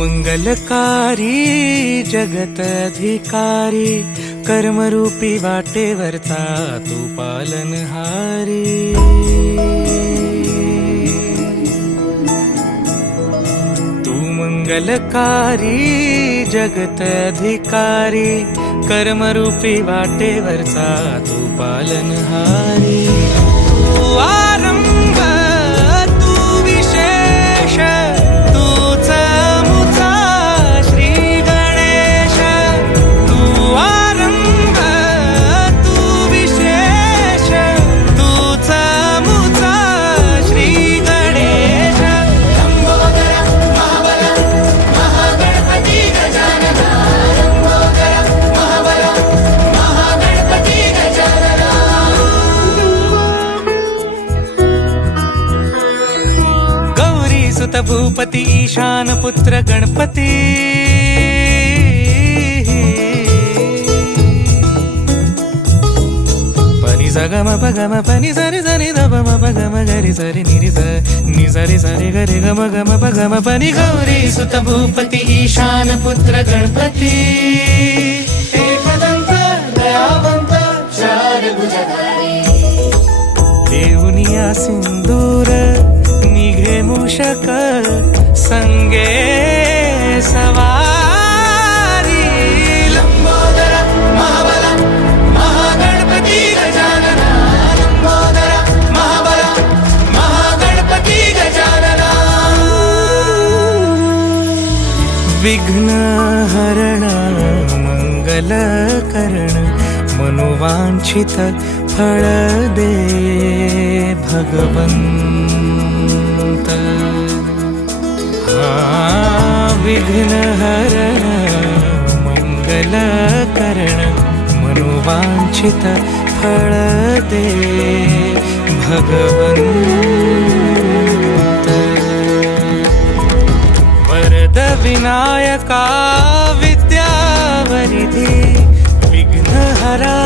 मंगलकारी जगत अधिकारी कर्मरूपी वाटेवरचा तू पालनहारी। तू मंगलकारी जगत अधिकारी कर्मरूपी वाटेवरचा तू पालनहारी। तू आरंभ तू विशेष तूच मुचा श्री गणेश। तू आरंभ तू विशेष तूच मुचा श्री गणेश। लंबोदर महाबल महागणपती गजानन। लंबोदर महाबल महागणपती गजानन। गौरी सुत भूपती ईशान पुत्र गणपती। पनि सगम पगम पनि सरि सरि ध म पगम गरि सरि निरि स नि सरि सरि गरि गम गम पगम पनि। गौरी सुत भूपती ईशान पुत्र गणपती। एकदंत दयावंत चार भुजधारी। देऊनिया सिंदूर निघे मूषक संगे सवारी। लंबोदर महाबल महागणपती गजानन। लंबोदर महाबल महागणपती गजानन। विघ्न हरण मंगल करण मनोवांछित फळ दे भगवंत। विघ्न हरण मंगल करण मनोवांछित फळ दे भगवंत। वरद विनायका विद्यावरिधी विघ्नहरा